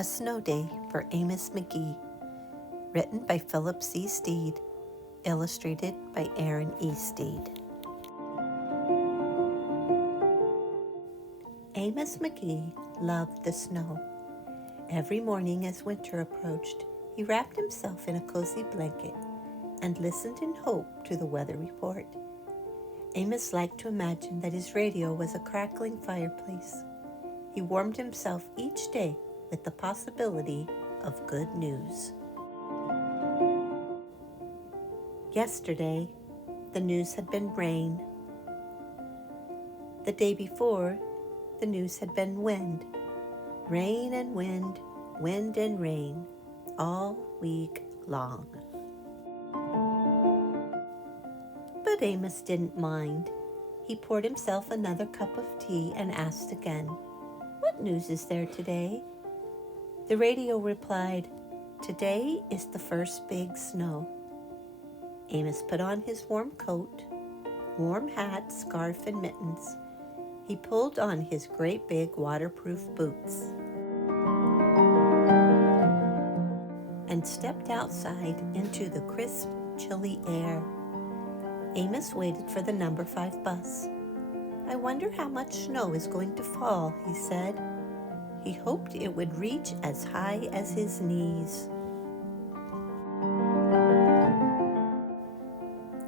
A Snow Day for Amos McGee, written by Philip C. Steed, illustrated by Aaron E. Steed. Amos McGee loved the snow. Every morning as winter approached, he wrapped himself in a cozy blanket and listened in hope to the weather report. Amos liked to imagine that his radio was a crackling fireplace. He warmed himself each day with the possibility of good news. Yesterday, the news had been rain. The day before, the news had been wind. Rain and wind, wind and rain, all week long. But Amos didn't mind. He poured himself another cup of tea and asked again, "What news is there today?" The radio replied, "Today is the first big snow." Amos put on his warm coat, warm hat, scarf, and mittens. He pulled on his great big waterproof boots and stepped outside into the crisp, chilly air. Amos waited for the number 5 bus. "I wonder how much snow is going to fall," he said. He hoped it would reach as high as his knees.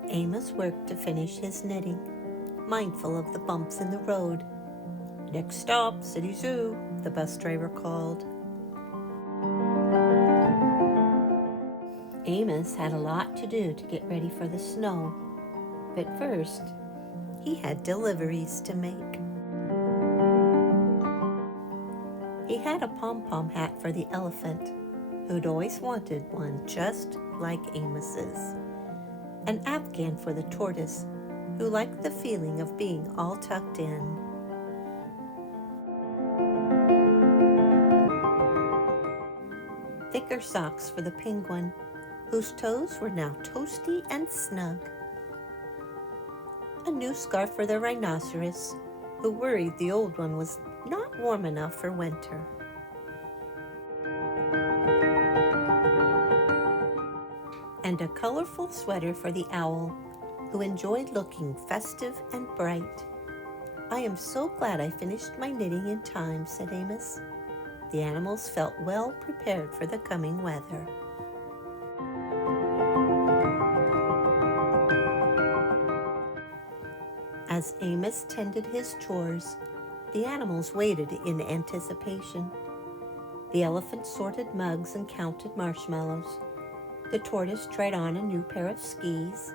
Amos worked to finish his knitting, mindful of the bumps in the road. "Next stop, City Zoo," the bus driver called. Amos had a lot to do to get ready for the snow, but first, he had deliveries to make. He had a pom-pom hat for the elephant, who'd always wanted one just like Amos's, an afghan for the tortoise, who liked the feeling of being all tucked in. Thicker socks for the penguin, whose toes were now toasty and snug. A new scarf for the rhinoceros, who worried the old one was not warm enough for winter. And a colorful sweater for the owl, who enjoyed looking festive and bright. "I am so glad I finished my knitting in time," said Amos. The animals felt well prepared for the coming weather. As Amos tended his chores, the animals waited in anticipation. The elephant sorted mugs and counted marshmallows. The tortoise tried on a new pair of skis.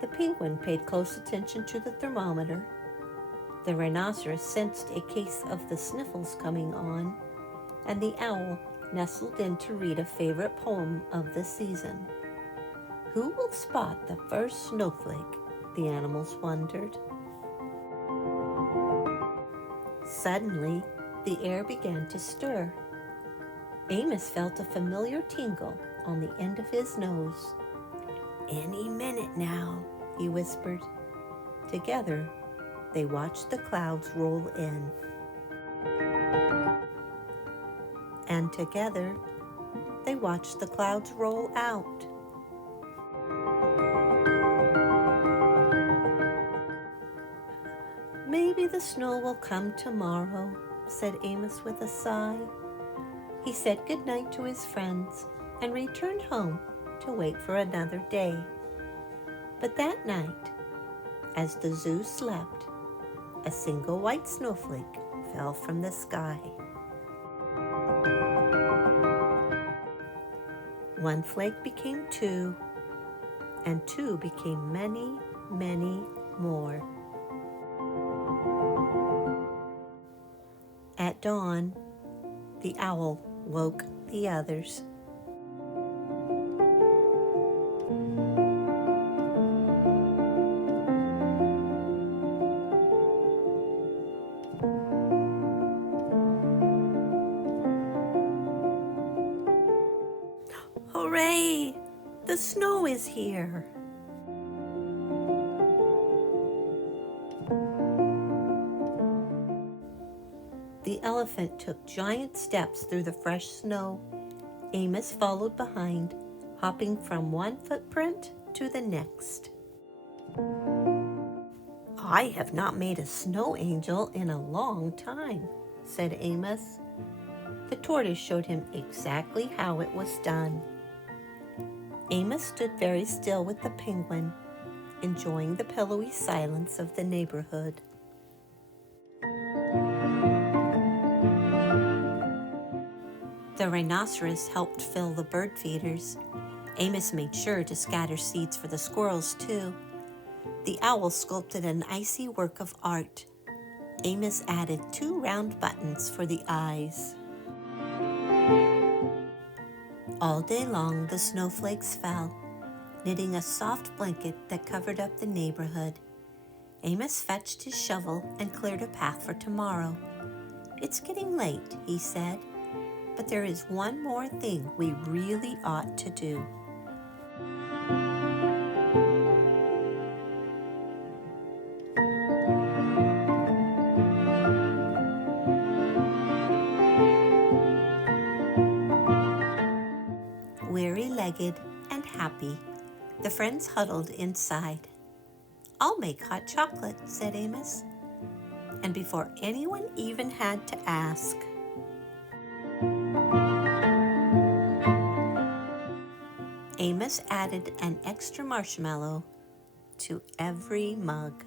The penguin paid close attention to the thermometer. The rhinoceros sensed a case of the sniffles coming on, and the owl nestled in to read a favorite poem of the season. Who will spot the first snowflake? The animals wondered. Suddenly, the air began to stir. Amos felt a familiar tingle on the end of his nose. "Any minute now," he whispered. Together, they watched the clouds roll in. And together, they watched the clouds roll out. "Maybe the snow will come tomorrow," said Amos with a sigh. He said goodnight to his friends and returned home to wait for another day. But that night, as the zoo slept, a single white snowflake fell from the sky. One flake became 2, and 2 became many, many more. At dawn, the owl woke the others. "Hooray! The snow is here!" The elephant elephant took giant steps through the fresh snow. Amos followed behind, hopping from one footprint to the next. "I have not made a snow angel in a long time," said Amos. The tortoise showed him exactly how it was done. Amos stood very still with the penguin, enjoying the pillowy silence of the neighborhood. The rhinoceros helped fill the bird feeders. Amos made sure to scatter seeds for the squirrels, too. The owl sculpted an icy work of art. Amos added 2 round buttons for the eyes. All day long, the snowflakes fell, knitting a soft blanket that covered up the neighborhood. Amos fetched his shovel and cleared a path for tomorrow. "It's getting late," he said, "but there is one more thing we really ought to do." Weary-legged and happy, the friends huddled inside. "I'll make hot chocolate," said Amos. And before anyone even had to ask, Amos added an extra marshmallow to every mug.